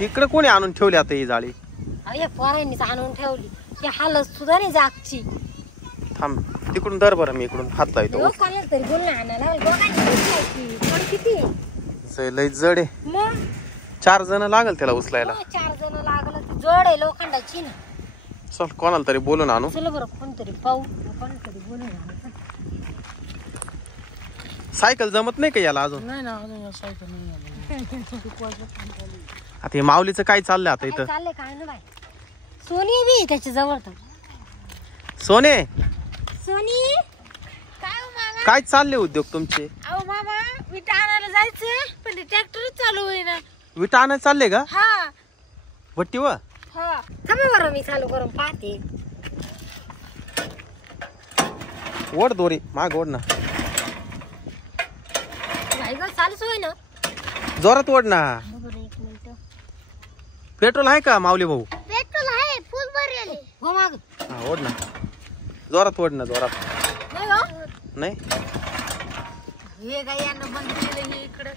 इकडे कोणी आणून ठेवली आता ही जाळी? अरे पोरांनीच आणून ठेवली. ती हालत सुद्धा नाही जागची. थांब तिकडून धर बरं, मी इकडून हात लावतो. लोकांना तरी बोलणं आणायला किती लय जड आहे. मग 4 जण लागल त्याला उचलायला. 4 जण लागल. ती जड आहे लोखंडाची ना. चल कोणाला तरी बोलून आणू. चल बरं कोणतरी पाहू. कोणतरी बोलून आणू. सायकल जमत नाही का याला अजून? नाही ना अजून सायकल नाही आली. आता हे माऊलीचं काय चाललंय आता इथं? चाललंय काय ना बाई. सोनी बी त्याच्या जवळ तर. सोने सोनी काय हो मामा? काय चालले उद्योग तुमचे? अहो मामा विटा आणायला जायचंय पण ट्रॅक्टरच चालू होईना. विटा आणायला चालले का? हा भट्टी व हा. थांबा बरं मी चालू करून पाहते. ओढ दोरी माग ओढ ना. नाही ग चालूच होईना. जोरात ओढ ना. बरं 1 मिनिट. पेट्रोल आहे का माऊली भाऊ? पेट्रोल आहे फुल भरलेले. हो माग. हा ओढ ना. जोरात ओढ ना जोरात. नाही हो नाही हे काय यानं बंद केलं. हे इकडे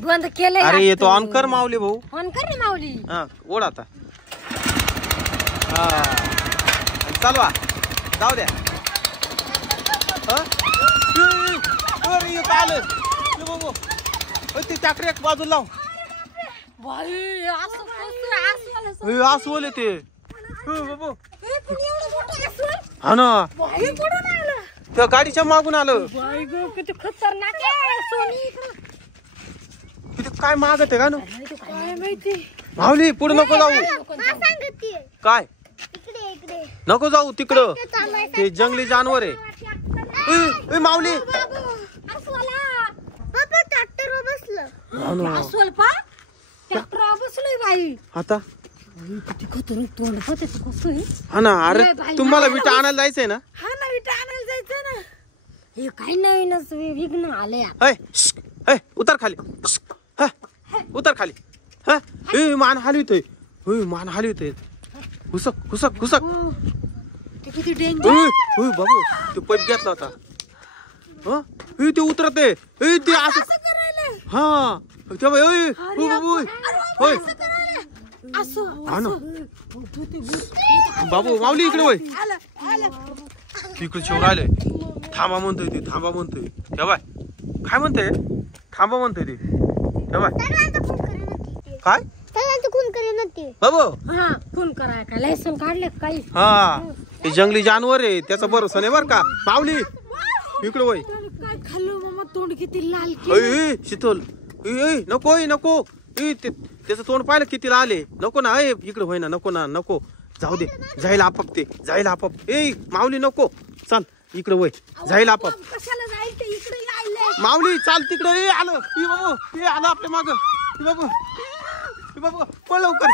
बंद केलंय. अरे ये तो ऑन कर माऊली भाऊ. ऑन कर रे माऊली. हा ओढ आता. हा चालवा जाऊ द्या. अरे आलं बाबू. ते ट्रॅक्टर एक बाजूला लाव. बाई असं आसवल ते बाबू. एवढं मोठं अस्वल. हा ना बाई कुठून आलं? त्या गाडीच्या मागून आलं. बाई गं किती खतरनाक आहे सोनी. किती काय मागत आहे का ना? काय माहिती. माऊली पुढे नको जाऊ. काय नको जाऊ तिकडं. ते जंगली जानवर आहे. माऊली अस्वल पा ट्रॅक्टर बसलोय बाई. आता किती खतरनाक तोंड होते कसं आहे. हा ना. अरे तुम्हाला विटा आणायला जायचंय ना? हा ना विटा आणायला जायचं ना. हे काय नवीनच विघ्न आले. उतर खाली. उतर खाली. मान हाली होतोय. मान हाली होतोय. हुसक हुसक हुसक. ते किती डेंजर. बाबू ते पैप घेतला होता. ते उतरत आहे. ते असं हा ते बाबू माऊली इकडे वय. तिकडे शिव राहिले. थांबा म्हणतोय ते. थांबा म्हणतोय तेव्हा. काय म्हणतोय? थांबा म्हणतोय ते तेव्हा. काय बाबू? हा फोन करा का लायसन काढले काही. हा ते जंगली जानवर आहे. त्याचा भरोसा नाही बर का माऊली. इकडे वय. काय खाल्लं मामा तोंड किती लाल. शीतल नको नको. त्याचं तोंड पाहिलं किती आले. नको ना. इकडे होय ना. नको ना नको. जाऊ दे जायला आपाप. ते जायला आपाप. माऊली नको. चल इकडे वय. जायला आपाप. कशाला जायचं इकडे यायले. माऊली चाल तिकडे. आलं बाबू. आलं आपल्या माग बाबू. बाबू पळ लवकर.